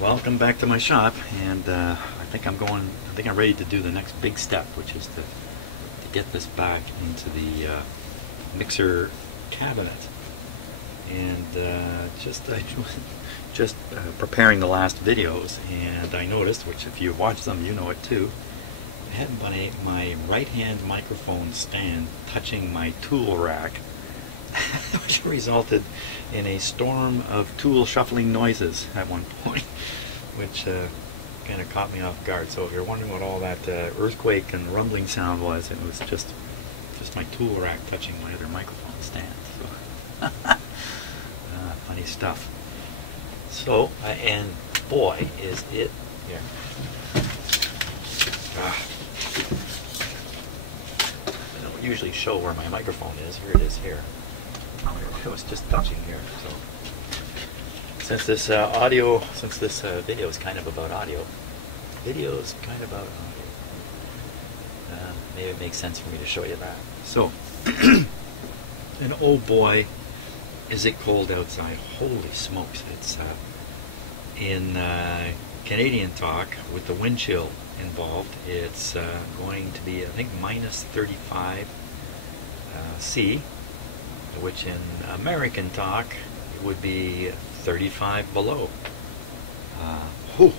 Welcome back to my shop, and I think I'm ready to do the next big step, which is to get this back into the mixer cabinet. And just preparing the last videos, and I noticed, which if you watch them, you know it too, I had my right-hand microphone stand touching my tool rack, which resulted in a storm of tool shuffling noises at one point, which kind of caught me off guard. So if you're wondering what all that earthquake and rumbling sound was, it was just my tool rack touching my other microphone stand. So funny stuff. So and boy, is it here. I don't usually show where my microphone is. Here it is here. It was just touching here. So since this video is kind of about audio, maybe it makes sense for me to show you that. So, and oh boy, is it cold outside! Holy smokes! It's in Canadian talk with the wind chill involved. It's going to be, I think, minus 35 C. Which in American talk would be 35 below. That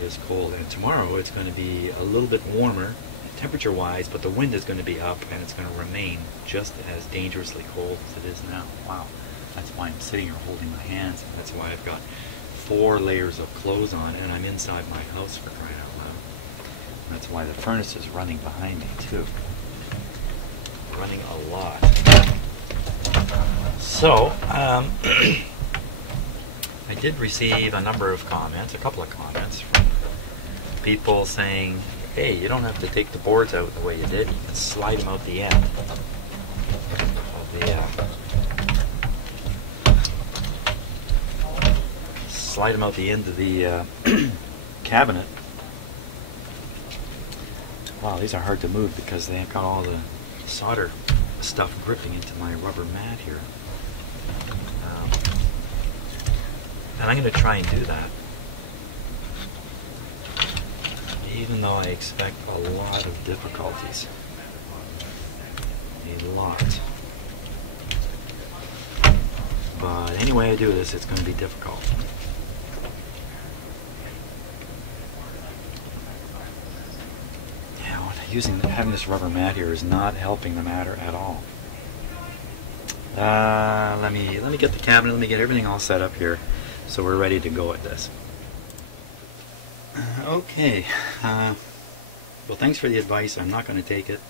is cold. And tomorrow it's going to be a little bit warmer temperature wise, but the wind is going to be up and it's going to remain just as dangerously cold as it is now. Wow. That's why I'm sitting here holding my hands. That's why I've got 4 layers of clothes on, and I'm inside my house, for crying out loud. That's why the furnace is running behind me too. Running a lot. So, I did receive a couple of comments from people saying, hey, you don't have to take the boards out the way you did, you can slide them out the end of the cabinet. Wow, these are hard to move because they got all the solder stuff gripping into my rubber mat here. And I'm going to try and do that, even though I expect a lot of difficulties. A lot. But any way I do this, it's going to be difficult. Having this rubber mat here is not helping the matter at all. Let me get the cabinet. Let me get everything all set up here, so we're ready to go at this. Okay. Well, thanks for the advice. I'm not going to take it.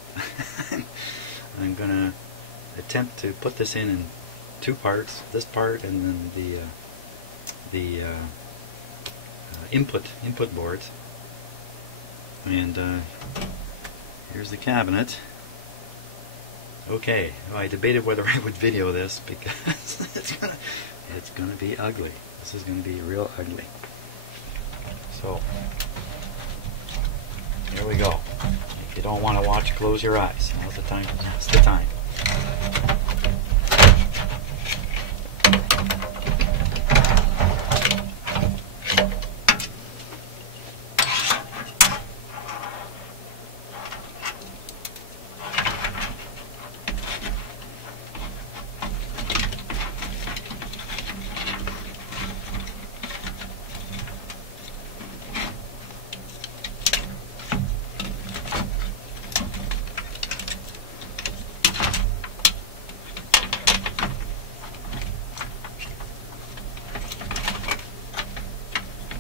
I'm going to attempt to put this in 2 parts. This part and then the input boards. And here's the cabinet. Okay, well, I debated whether I would video this because it's gonna be ugly. This is gonna be real ugly. So here we go. If you don't want to watch, close your eyes. Now's the time. Now's the time.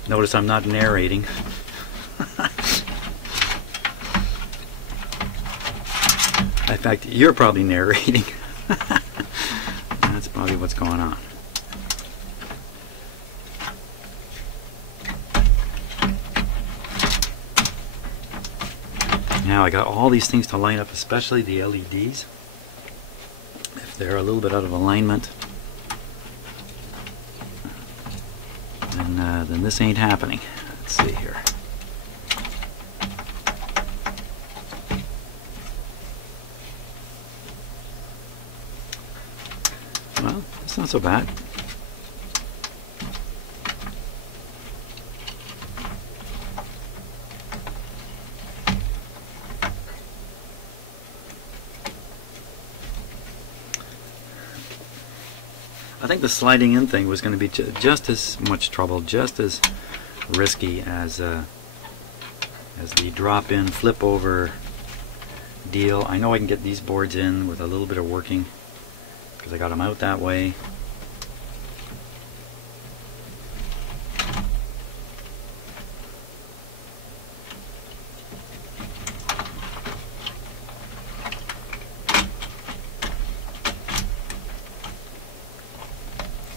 Notice I'm not narrating. In fact, you're probably narrating. That's probably what's going on. Now I got all these things to line up, especially the LEDs. If they're a little bit out of alignment, then this ain't happening. Let's see here. Well, it's not so bad. think the sliding in thing was going to be just as much trouble, just as risky as the drop-in, flip-over deal. I know I can get these boards in with a little bit of working because I got them out that way.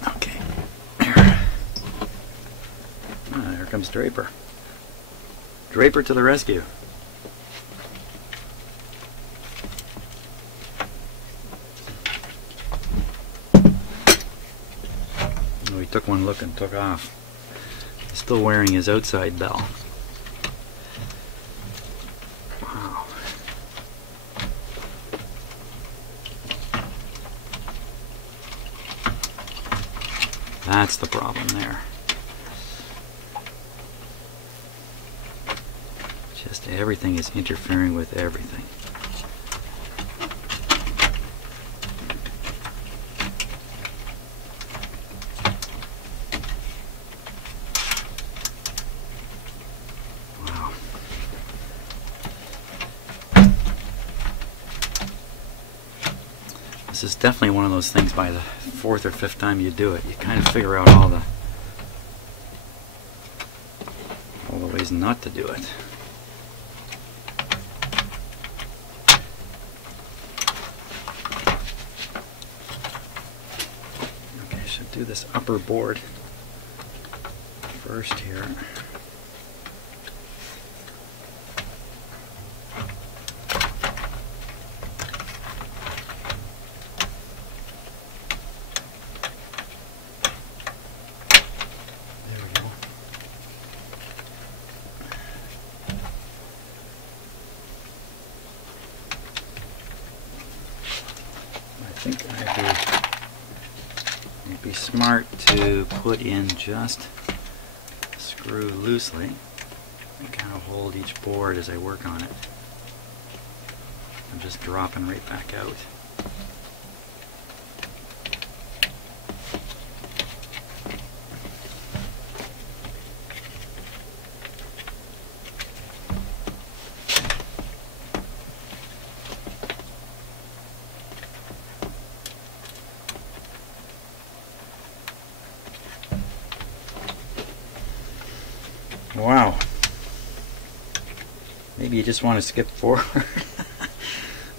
Okay. Here comes Draper. Draper to the rescue. Oh, he took one look and took off. He's still wearing his outside bell. Wow. That's the problem there. Just everything is interfering with everything. Wow. This is definitely one of those things by the fourth or fifth time you do it, you kind of figure out all the ways not to do it. Do this upper board first here. There we go. I think it'd be smart to put in just a screw loosely and kind of hold each board as I work on it. I'm just dropping right back out. Wow. Maybe you just want to skip forward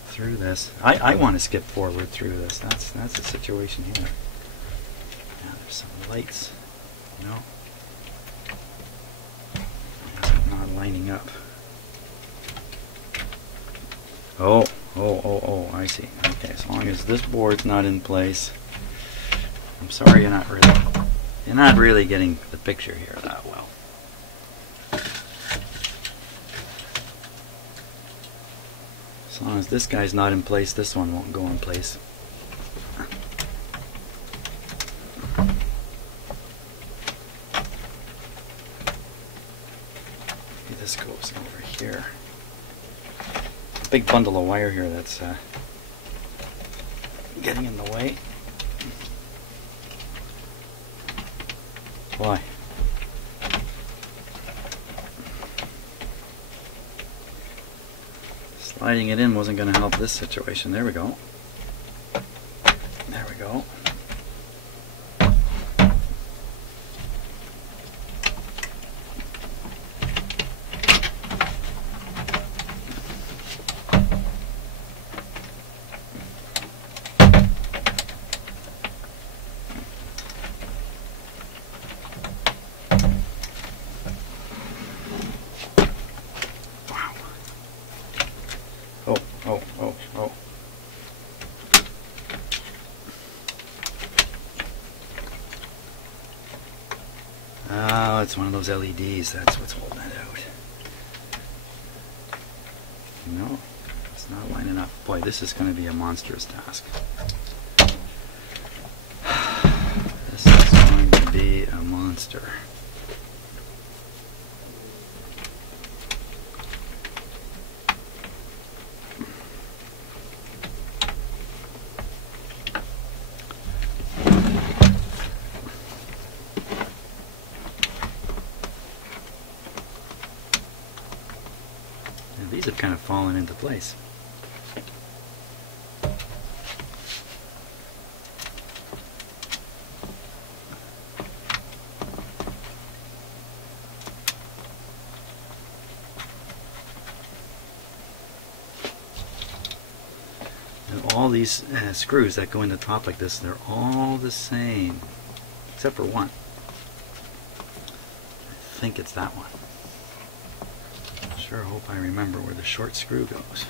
through this. I want to skip forward through this. That's the situation here. Now there's some lights. No. It's not lining up. Oh, I see. Okay, as long as this board's not in place. I'm sorry you're not really getting the picture here that well. As long as this guy's not in place, this one won't go in place. Maybe this goes over here. A big bundle of wire here that's getting in the way. Why? Sliding it in wasn't going to help this situation. There we go. There we go. Oh. Oh, it's one of those LEDs. That's what's holding it out. No, it's not lining up. Boy, this is going to be a monstrous task. This is going to be a monster. these have kind of fallen into place. All these screws that go in the top like this, they're all the same, except for one. I think it's that one. Sure hope I remember where the short screw goes.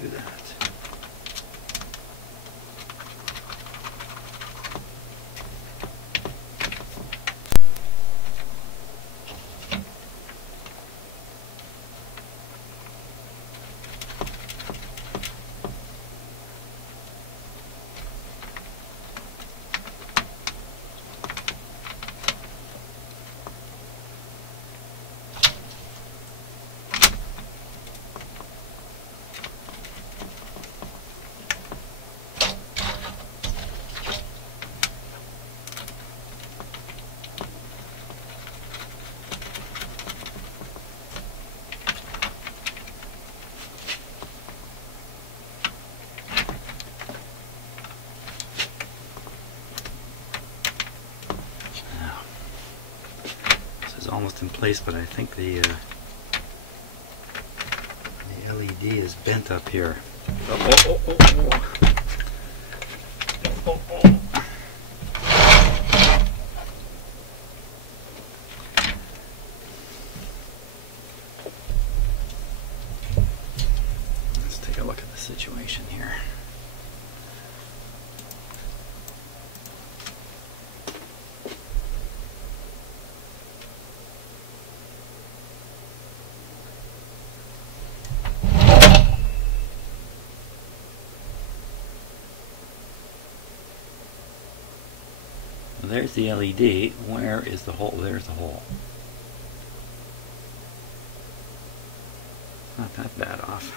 Do that. Almost in place, but I think the LED is bent up here. Let's take a look at the situation here. There's the LED. Where is the hole? There's the hole. Not that bad off.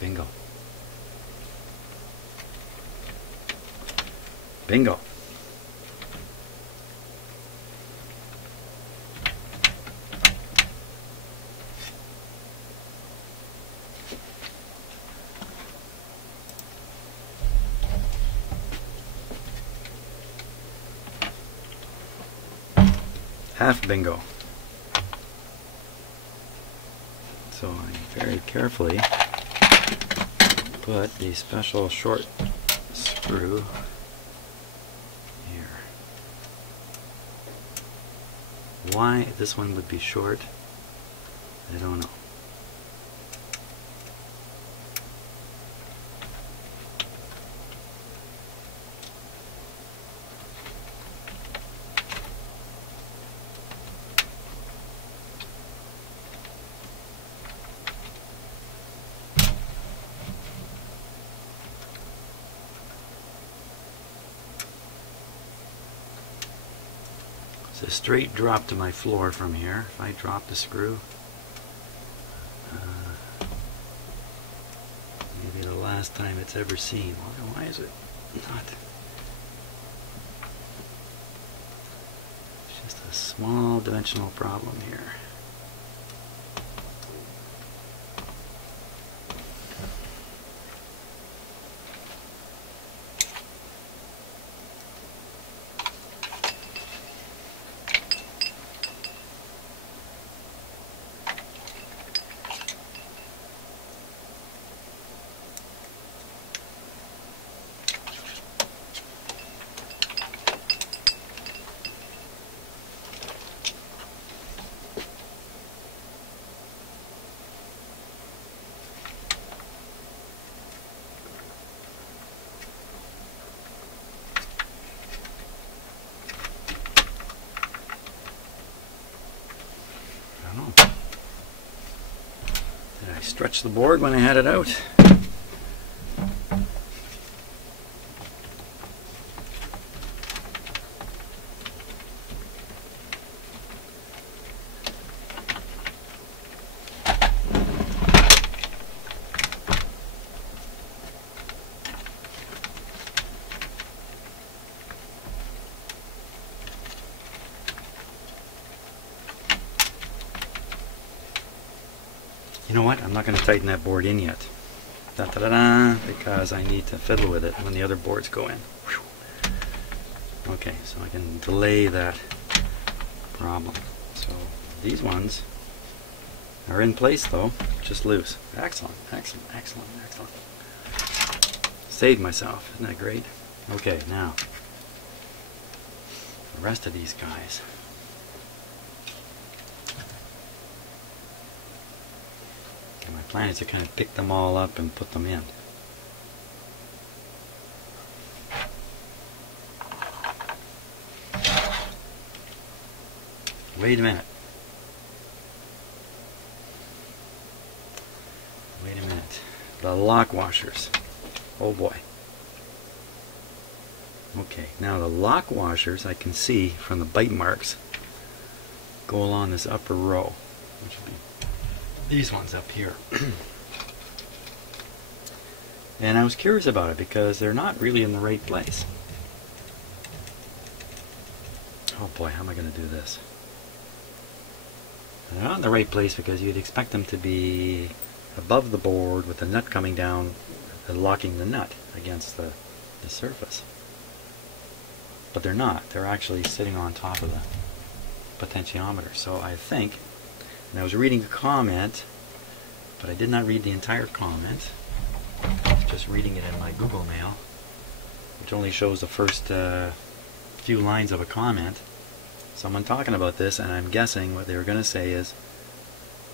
Bingo. Bingo. Half bingo. So I very carefully put the special short screw here. Why this one would be short, I don't know. It's a straight drop to my floor from here. If I drop the screw, maybe the last time it's ever seen. Why is it not? It's just a small dimensional problem here. Did I stretch the board when I had it out? You know what? I'm not going to tighten that board in yet. Because I need to fiddle with it when the other boards go in. Whew. Okay, so I can delay that problem. So these ones are in place though, just loose. Excellent, excellent, excellent, excellent. Saved myself, isn't that great? Okay, now the rest of these guys. My plan is to kind of pick them all up and put them in. Wait a minute. Wait a minute. The lock washers. Oh boy. Okay, now the lock washers I can see from the bite marks go along this upper row, which will be these ones up here. And I was curious about it because they're not really in the right place. Oh boy, how am I going to do this? They're not in the right place because you'd expect them to be above the board with the nut coming down and locking the nut against the surface. But they're not. They're actually sitting on top of the potentiometer. So I think, and I was reading a comment, but I did not read the entire comment. I was just reading it in my Google Mail, which only shows the first few lines of a comment. Someone talking about this, and I'm guessing what they were going to say is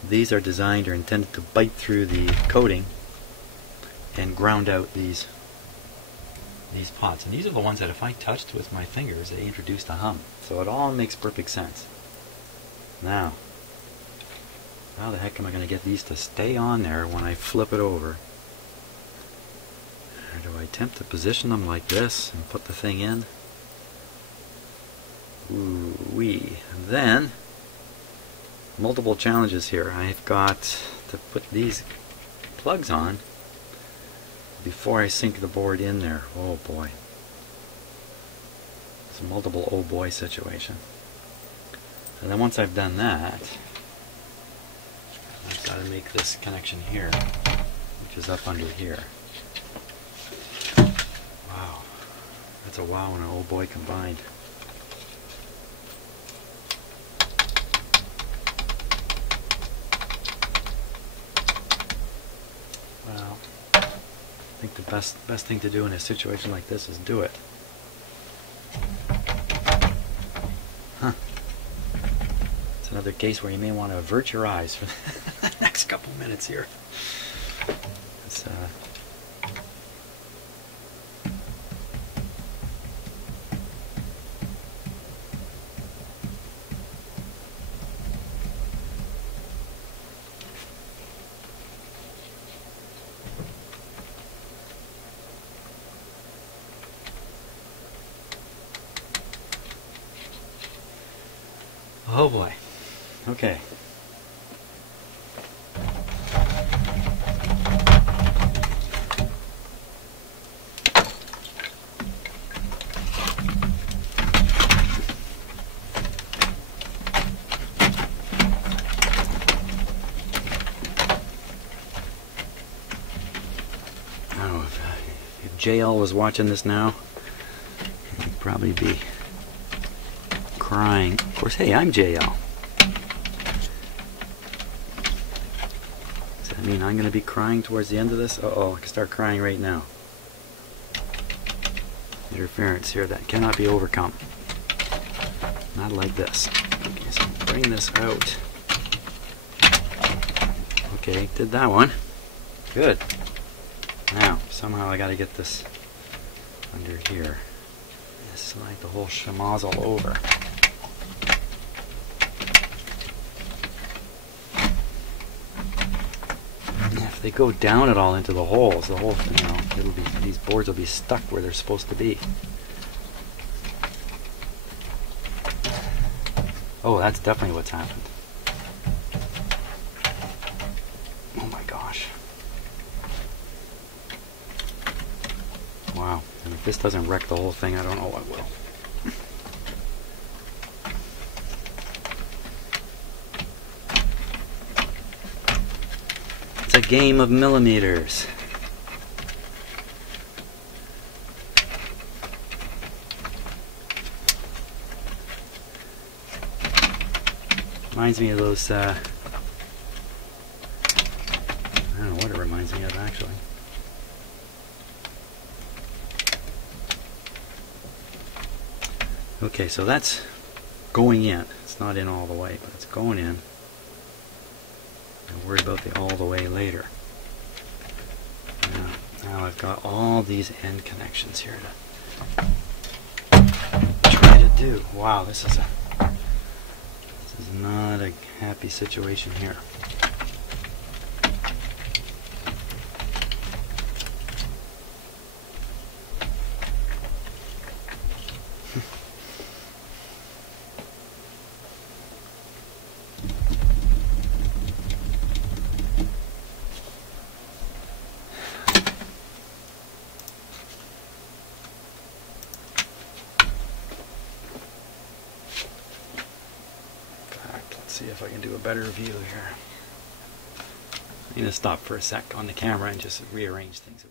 these are designed or intended to bite through the coating and ground out these pots. And these are the ones that if I touched with my fingers, they introduced a hum. So it all makes perfect sense. Now, how the heck am I going to get these to stay on there when I flip it over? Or do I attempt to position them like this and put the thing in? Ooh-wee. And then, multiple challenges here. I've got to put these plugs on before I sink the board in there. Oh boy. It's a multiple oh boy situation. And then once I've done that, I've got to make this connection here, which is up under here. Wow. That's a wow and an oh boy combined. Well, I think the best thing to do in a situation like this is do it. Huh. It's another case where you may want to avert your eyes for the next couple minutes here. It's, oh boy. Okay. Oh, if JL was watching this now, he'd probably be crying. Of course, hey, I'm JL. Does that mean I'm going to be crying towards the end of this? Uh-oh, I can start crying right now. Interference here that cannot be overcome. Not like this. Okay, so bring this out. Okay, did that one. Good. Now, somehow I got to get this under here. Slide the whole schmozzle over. they go down at all into the holes, the whole, you know, it'll be, these boards will be stuck where they're supposed to be. Oh, that's definitely what's happened. Oh my gosh. Wow. And if this doesn't wreck the whole thing, I don't know what will. It's a game of millimeters. Reminds me of those, I don't know what it reminds me of actually. Okay, so that's going in. It's not in all the way, but it's going in. I'll worry about the all the way later. Now I've got all these end connections here to try to do. Wow, this is not a happy situation here. See if I can do a better view here. I'm going to stop for a sec on the camera and just rearrange things.